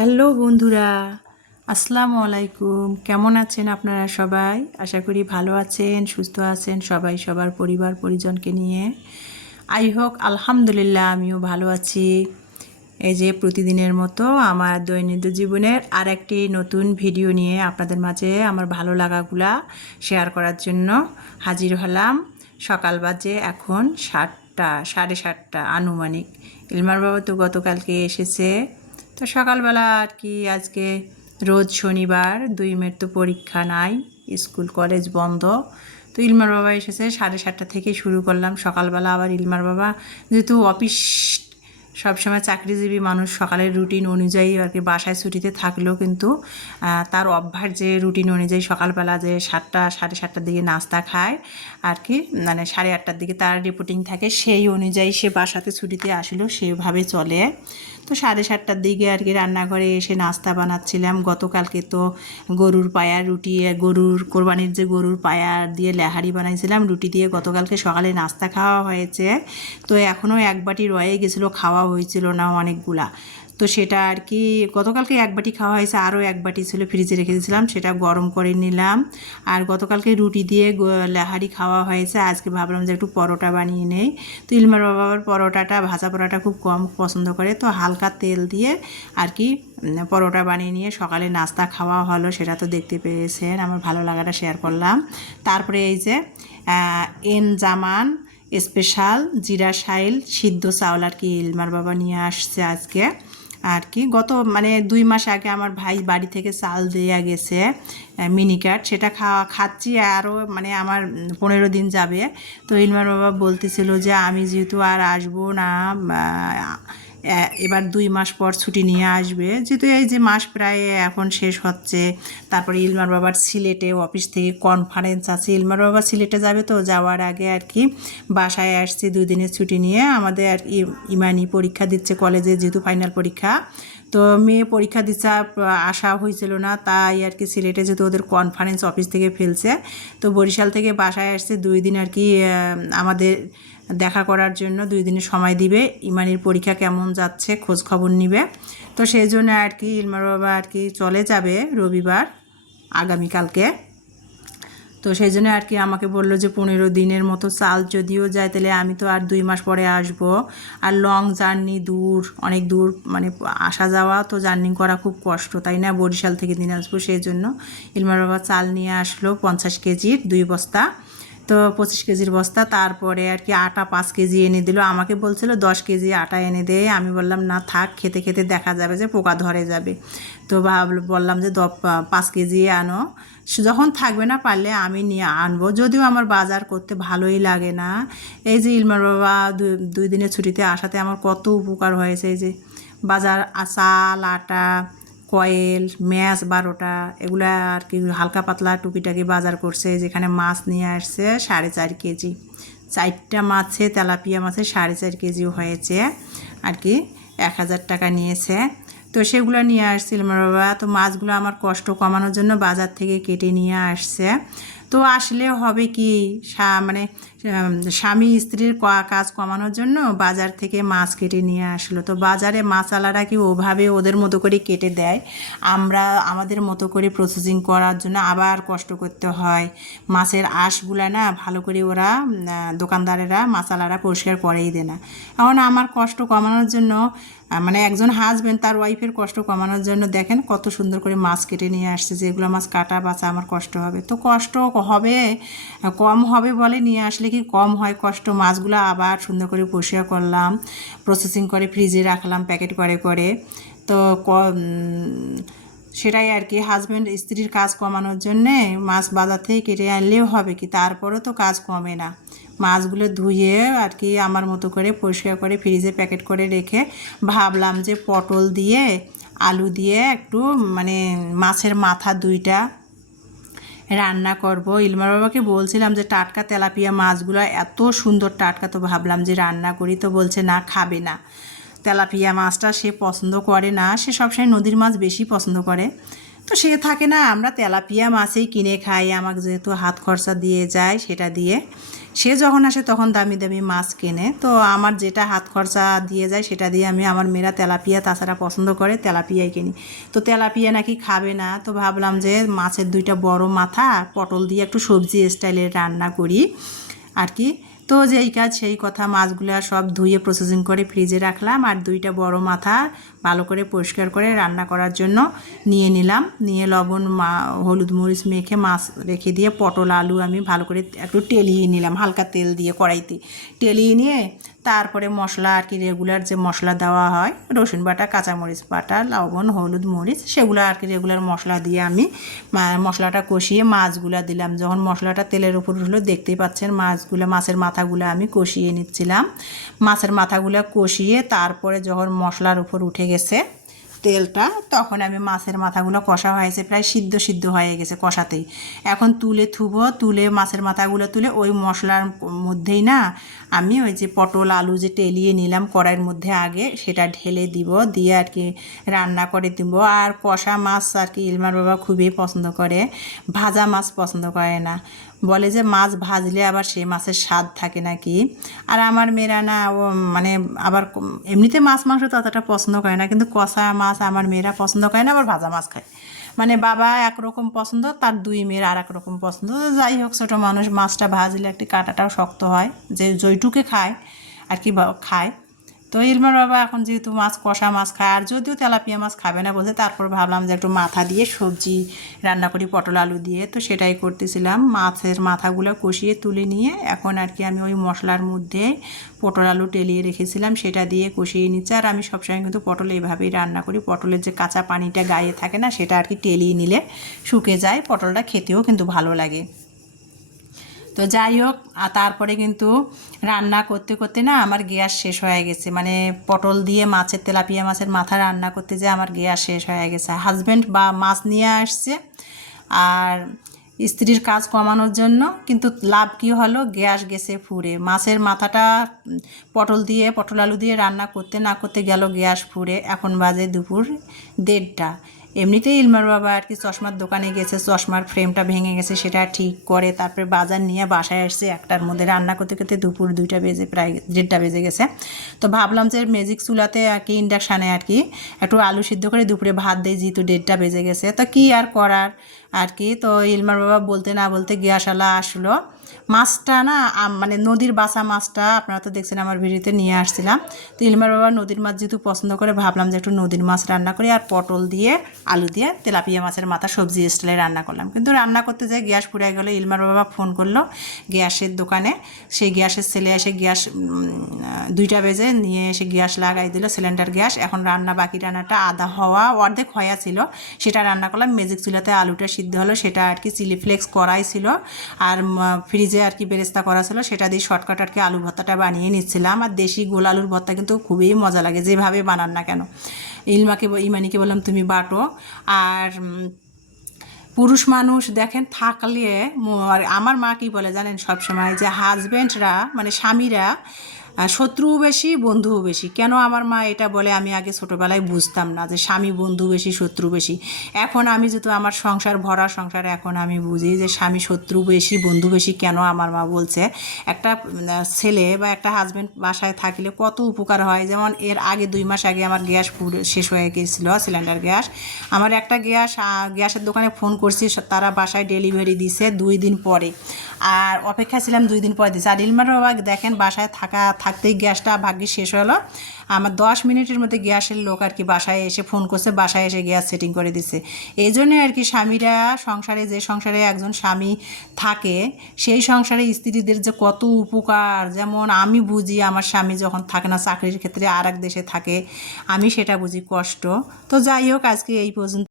Hello বন্ধুরা, আসসালামু আলাইকুম। কেমন আছেন আপনারা সবাই? আশা করি ভালো আছেন, সুস্থ আছেন সবাই, সবার পরিবার, পরিজনকে নিয়ে। আই হোক, আলহামদুলিল্লাহ, আমিও ভালো আছি। এই যে প্রতিদিনের মতো আমার দৈনন্দিন জীবনের আর একটি নতুন ভিডিও নিয়ে আপনাদের মাঝে আমার ভালো লাগাগুলা শেয়ার করার জন্য হাজির হলাম। সকাল বাজে এখন সাতটা, সাড়ে সাতটা আনুমানিক। ইলমার বাবা তো গতকালকে এসেছে। তো সকালবেলা আর কি আজকে রোজ শনিবার, দুই মেয়ের তো পরীক্ষা নাই, স্কুল, কলেজ বন্ধ। তো ইলমার বাবা এসেছে, সাড়ে সাতটা থেকে শুরু করলাম। সকালবেলা আবার ইলমার বাবা, যেহেতু অফিস সবসময় চাকরিজীবী মানুষ সকালের রুটিন অনুযায়ী আর কি বাসায় ছুটিতে থাকলেও কিন্তু তার অভ্যাস যে রুটিন অনুযায়ী সকালবেলা যে সাতটা, সাড়ে সাতটার দিকে নাস্তা খায় আর কি মানে সাড়ে আটটার দিকে তার রিপোর্টিং থাকে, সেই অনুযায়ী সে বাসাতে ছুটিতে আসলো সেভাবে চলে। তো সাড়ে সাতটার দিকে আর কি রান্নাঘরে এসে নাস্তা বানাচ্ছিলাম। গতকালকে তো গরুর পায়া, রুটি, গরুর, কোরবানির যে গরুর পায়া দিয়ে লেহারি বানাইছিলাম, রুটি দিয়ে গতকালকে সকালে নাস্তা খাওয়া হয়েছে। তো এখনও এক বাটি রয়ে গেছিল খাওয়া হয়েছিল না অনেকগুলা। তো সেটা আর কি গতকালকে এক বাটি খাওয়া হয়েছে, আরও এক বাটি ছিল ফ্রিজে রেখে দিয়েছিলাম, সেটা গরম করে নিলাম। আর গতকালকে রুটি দিয়ে লেহারি খাওয়া হয়েছে, আজকে ভাবলাম যে একটু পরোটা বানিয়ে নেই। তো ইলমার বাবার পরোটাটা, ভাজা পরোটা খুব কম পছন্দ করে, তো হালকা তেল দিয়ে আর কি পরোটা বানিয়ে নিয়ে সকালে নাস্তা খাওয়া হলো, সেটা তো দেখতে পেয়েছেন, আমার ভালো লাগাটা শেয়ার করলাম। তারপরে এই যে এন জামান স্পেশাল জিরা সাইল সিদ্ধ চাউল আর কি ইলমার বাবা নিয়ে আসছে আজকে। আর কি গত মানে দুই মাস আগে আমার ভাই বাড়ি থেকে চাল দেয়া গেছে মিনিকাট সেটা খাওয়া, খাচ্ছি আরও মানে আমার পনেরো দিন যাবে। তো ইলমার বাবা বলতেছিল যে আমি যেহেতু আর আসব না এবার দুই মাস পর ছুটি নিয়ে আসবে। যেহেতু এই যে মাস প্রায় এখন শেষ হচ্ছে, তারপরে ইলমার বাবার সিলেটে অফিস থেকে কনফারেন্স আছে। ইলমার বাবা সিলেটে যাবে তো, যাওয়ার আগে আর কি বাসায় আসছি দুই দিনের ছুটি নিয়ে। আমাদের আর ইমানি পরীক্ষা দিচ্ছে কলেজে যেহেতু ফাইনাল পরীক্ষা। তো মেয়ে পরীক্ষা দিচ্ছে আসা হয়েছিল না, তাই আর কি সিলেটে যেহেতু ওদের কনফারেন্স অফিস থেকে ফেলছে, তো বরিশাল থেকে বাসায় আসছে, দুই দিন আর কি আমাদের দেখা করার জন্য দুই দিনের সময় দিবে, ইমানির পরীক্ষা কেমন যাচ্ছে খোঁজ খবর নিবে, তো সেই জন্য আর কি ইলমার বাবা আর কি চলে যাবে রবিবার, আগামীকালকে। তো সেই জন্য আর কি আমাকে বলল যে পনেরো দিনের মতো চাল যদিও যায়, তাহলে আমি তো আর দুই মাস পরে আসব। আর লং জার্নি দূর, অনেক দূর মানে আসা যাওয়া তো জার্নি করা খুব কষ্ট, তাই না? বরিশাল থেকে দিনাজপুর, সেই জন্য ইলমার বাবা চাল নিয়ে আসলো পঞ্চাশ কেজির দুই বস্তা। তো পঁচিশ কেজির বস্তা, তারপরে আর কি আটা পাঁচ কেজি এনে দিল। আমাকে বলছিল, দশ কেজি আটা এনে দেয় আমি বললাম, না থাক, খেতে খেতে দেখা যাবে যে পোকা ধরে যাবে। তো ভাব বললাম যে দ পাঁচ কেজি আনো। যখন থাকবে না পারলে আমি নিয়ে আনব। যদিও আমার বাজার করতে ভালোই লাগে না। এই যে ইলমার বাবা দুই দিনের ছুটিতে আসাতে আমার কত উপকার হয়েছে। এই যে বাজার চাল, আটা কয়েল, ম্যাচ বারোটা, এগুলা আর কি হালকা পাতলা টুকিটাকি বাজার করছে, যেখানে মাছ নিয়ে আসছে সাড়ে চার কেজি। চারটা মাছে, তেলাপিয়া মাছে সাড়ে চার কেজি হয়েছে, আর কি এক হাজার টাকা নিয়েছে। তো সেগুলো নিয়ে আসছিল আমার বাবা। তো মাছগুলো আমার কষ্ট কমানোর জন্য বাজার থেকে কেটে নিয়ে আসছে। তো আসলে হবে কি মানে স্বামী স্ত্রীর কাজ কমানোর জন্য বাজার থেকে মাছ কেটে নিয়ে আসলো। তো বাজারে মাছালারা কি ওভাবে ওদের মতো করে কেটে দেয়? আমরা আমাদের মতো করে প্রসেসিং করার জন্য আবার কষ্ট করতে হয়। মাছের আঁশগুলা না ভালো করে ওরা দোকানদারেরা মাছালারা পরিষ্কার করেই দেয় না। এখন আমার কষ্ট কমানোর জন্য মানে একজন হাজব্যান্ড তার ওয়াইফের কষ্ট কমানোর জন্য দেখেন কত সুন্দর করে মাছ কেটে নিয়ে আসছে, যেগুলো মাছ কাটা বাছা আমার কষ্ট হবে। তো কষ্ট হবে, কম হবে বলে নিয়ে আসলে কি কম হয় কষ্ট? মাছগুলো আবার সুন্দর করে পরিষ্কার করলাম প্রসেসিং করে ফ্রিজে রাখলাম প্যাকেট করে করে। তো সেটাই আর কি হাজব্যান্ড স্ত্রীর কাজ কমানোর জন্যে মাছ বাজার থেকে কেটে আনলেও হবে কি, তারপরেও তো কাজ কমে না। মাছগুলো ধুয়ে আর কি আমার মতো করে পরিষ্কার করে ফ্রিজে প্যাকেট করে রেখে ভাবলাম যে পটল দিয়ে, আলু দিয়ে একটু মানে মাছের মাথা দুইটা রান্না করব। ইলমার বাবাকে বলছিলাম যে টাটকা তেলাপিয়া মাছগুলো এত সুন্দর টাটকা, তো ভাবলাম যে রান্না করি, তো বলছে না, খাবে না। তেলাপিয়া মাছটা সে পছন্দ করে না, সে সবসময় নদীর মাছ বেশি পছন্দ করে। তো সে থাকে না, আমরা তেলাপিয়া মাছেই কিনে খাই, আমাকে যেহেতু হাত খরচা দিয়ে যায় সেটা দিয়ে। সে যখন আসে তখন দামি দামি মাছ কেনে। তো আমার যেটা হাত খরচা দিয়ে যায় সেটা দিয়ে আমি আমার মেয়েরা তেলাপিয়া তাছাড়া পছন্দ করে তেলাপিয়াই কিনি। তো তেলাপিয়া নাকি খাবে না, তো ভাবলাম যে মাছের দুইটা বড় মাথা, পটল দিয়ে একটু সবজি স্টাইলের রান্না করি। আর কি তো যেই কাজ সেই কথা মাছগুলো সব ধুয়ে প্রসেসিং করে ফ্রিজে রাখলাম আর দুইটা বড় মাথা ভালো করে পরিষ্কার করে রান্না করার জন্য নিয়ে নিলাম। নিয়ে লবণ, মা, হলুদ মরিচ মেখে মাছ রেখে দিয়ে পটল, আলু আমি ভালো করে একটু টেলিয়ে নিলাম, হালকা তেল দিয়ে কড়াইতে। টেলিয়ে নিয়ে তারপরে মশলা আর কি রেগুলার যে মশলা দেওয়া হয়, রসুন বাটা, কাঁচামরিচ বাটা, লবণ, হলুদ মরিচ, সেগুলো আর কি রেগুলার মশলা দিয়ে আমি মশলাটা কষিয়ে মাছগুলা দিলাম। যখন মশলাটা তেলের উপর উঠল, দেখতেই পাচ্ছেন মাছগুলো, মাছের মাথাগুলো আমি কষিয়ে নিচ্ছিলাম। মাছের মাথাগুলো কষিয়ে তারপরে যখন মশলার উপর উঠে গেছে তেলটা, তখন আমি মাছের মাথাগুলো কষা হয়েছে, প্রায় সিদ্ধ সিদ্ধ হয়ে গেছে কষাতেই। এখন তুলে থুবো, তুলে মাছের মাথাগুলো তুলে ওই মশলার মধ্যেই না, আমি ওই যে পটল, আলু যে টেলিয়ে নিলাম কড়াইয়ের মধ্যে আগে, সেটা ঢেলে দিব, দিয়ে আর কি রান্না করে দিব। আর কষা মাছ আর কি ইলমার বাবা খুবই পছন্দ করে, ভাজা মাছ পছন্দ করে না। বলে যে মাছ ভাজলে আবার সেই মাছের স্বাদ থাকে নাকি? আর আমার মেয়েরা না মানে আবার এমনিতে মাছ মাংস ততটা পছন্দ করে না, কিন্তু কষা মাছ আমার মেয়েরা পছন্দ করে না, আবার ভাজা মাছ খায়। মানে বাবা একরকম পছন্দ, তার দুই মেয়ের আর রকম পছন্দ যাই হোক, ছোটো মানুষ মাছটা ভাজলে একটি কাঁটাটাও শক্ত হয়, যে জৈটুকে খায় আর কি খায়। তো ইলমার বাবা, এখন যেহেতু মাছ, কষা মাছ খায়, আর যদিও তেলাপিয়া মাছ খাবে না বলছে তারপর ভাবলাম যে একটু মাথা দিয়ে সবজি রান্না করি, পটল আলু দিয়ে। তো সেটাই করতেছিলাম, মাছের মাথাগুলো কষিয়ে তুলে নিয়ে, এখন আর কি আমি ওই মশলার মধ্যে পটল আলু টেলিয়ে রেখেছিলাম, সেটা দিয়ে কষিয়ে নিচ্ছি। আর আমি সবসময় কিন্তু পটল এইভাবেই রান্না করি, পটলের যে কাঁচা পানিটা গায়ে থাকে না, সেটা আর কি টেলিয়ে নিলে শুকে যায়, পটলটা খেতেও কিন্তু ভালো লাগে। তো যাই হোক আর তারপরে কিন্তু রান্না করতে করতে না আমার গ্যাস শেষ হয়ে গেছে। মানে পটল দিয়ে মাছের তেলাপিয়া মাছের মাথা রান্না করতে যে আমার গ্যাস শেষ হয়ে গেছে। হাজব্যান্ড বা মাছ নিয়ে আসছে আর স্ত্রীর কাজ কমানোর জন্য, কিন্তু লাভ কি হলো? গ্যাস গেছে ফুরে মাছের মাথাটা পটল দিয়ে, পটল আলু দিয়ে রান্না করতে না করতে গেল গ্যাস ফুরে এখন বাজে দুপুর দেড়টা। এমনিতেই ইলমার বাবা আর কি চশমার দোকানে গেছে, চশমার ফ্রেমটা ভেঙে গেছে, সেটা ঠিক করে তারপরে বাজার নিয়ে বাসায় আসছে, একটার মধ্যে রান্না করতে করতে দুপুর দুইটা বেজে, প্রায় দেড়টা বেজে গেছে। তো ভাবলাম যে ম্যাজিক চুলাতে আর কি ইন্ডাকশানে আর কি একটু আলু সিদ্ধ করে দুপুরে ভাত দিই, যেহেতু দেড়টা বেজে গেছে। তো কি আর করার আর কি? তো ইলমার বাবা বলতে না বলতে গ্যাসওয়ালা আসলো। মাছটা না মানে নদীর বাসা মাছটা আপনারা তো দেখছেন আমার ভিডিওতে নিয়ে আসছিলাম। তো ইলমার বাবা নদীর মাছ যেহেতু পছন্দ করে, ভাবলাম যে একটু নদীর মাছ রান্না করি আর পটল দিয়ে, আলু দিয়ে তেলাপিয়া মাছের মাথা সবজি স্টাইলে রান্না করলাম। কিন্তু রান্না করতে যাই, গ্যাস পুড়ে গেল ইলমার বাবা ফোন করল গ্যাসের দোকানে। সেই গ্যাসের ছেলে এসে গ্যাস দুইটা বেজে নিয়ে এসে গ্যাস লাগাই দিল সিলিন্ডার গ্যাস। এখন রান্না বাকি রান্নাটা আধা হওয়া অর্ধেক হয়া ছিল। সেটা রান্না করলাম মেজিক চুলাতে আলুটা সিদ্ধ হলো, সেটা আর কি চিলি ফ্লেক্স করাই ছিল। আর ফ্রিজে আর কি বেরেস্তা করা ছিল, সেটা দিয়ে শর্টকাট আর কি আলু ভর্তাটা বানিয়ে নিচ্ছিলাম। আর দেশি গোল আলুর ভর্তা কিন্তু খুবই মজা লাগে, যেভাবে বানান না কেন। ইলমাকে ইমানিকে বললাম, তুমি বাটো। আর পুরুষ মানুষ দেখেন, থাকলে আমার মা কি বলে জানেন সবসময় যে হাজব্যান্ডরা মানে স্বামীরা শত্রুও বেশি, বন্ধুও বেশি। কেন আমার মা এটা বলে আমি আগে ছোটোবেলায় বুঝতাম না যে স্বামী বন্ধু বেশি, শত্রু বেশি। এখন আমি যেহেতু আমার সংসার ভরা সংসার, এখন আমি বুঝি যে স্বামী শত্রু বেশি, বন্ধু বেশি কেন আমার মা বলছে? একটা ছেলে বা একটা হাজব্যান্ড বাসায় থাকলে কত উপকার হয়? যেমন এর আগে দুই মাস আগে আমার গ্যাস শেষ হয়ে গিয়েছিল সিলিন্ডার গ্যাস। আমার একটা গ্যাস গ্যাসের দোকানে ফোন করছি তারা বাসায় ডেলিভারি দিছে দুই দিন পরে। আর অপেক্ষা ছিলাম দুই দিন পরে দিছে। আর ইলমার বাবা দেখেন বাসায় থাকা থাকতেই গ্যাসটা ভাগ্যে শেষ হলো আমার দশ মিনিটের মধ্যে গ্যাসের লোক আর কি বাসায় এসে ফোন করছে, বাসায় এসে গ্যাস সেটিং করে দিছে। এই জন্যে আর কি স্বামীরা সংসারে, যে সংসারে একজন স্বামী থাকে, সেই সংসারে স্ত্রীদের যে কত উপকার, যেমন আমি বুঝি আমার স্বামী যখন থাকে না, চাকরির ক্ষেত্রে আর এক দেশে থাকে, আমি সেটা বুঝি কষ্ট। তো যাই হোক, আজকে এই পর্যন্ত